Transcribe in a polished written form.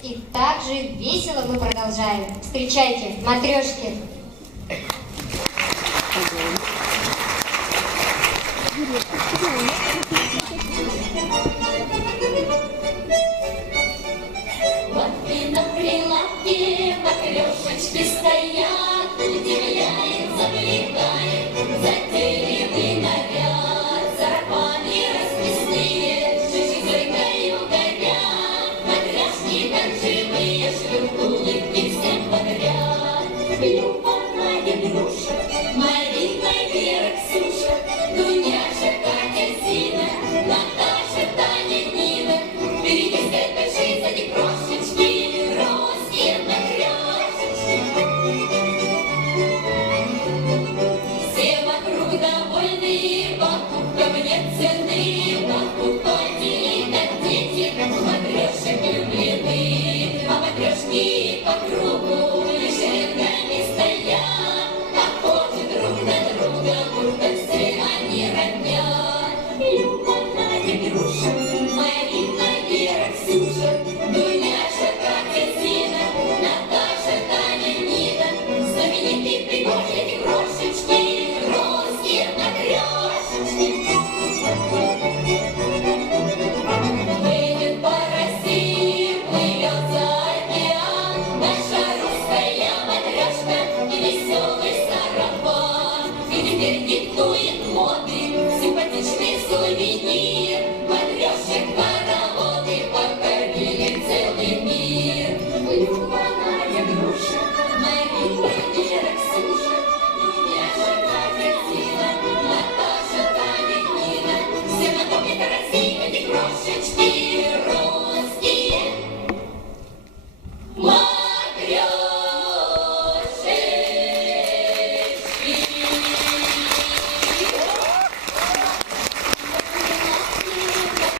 И также весело мы продолжаем. Встречайте, матрешки. Вот и на прилавке матрешечки стоят, удивляет, завлекает, затейливый наряд, сарафаны расписные, жижигойкою горят, матрешки так живые, шлют улыбки всем подряд.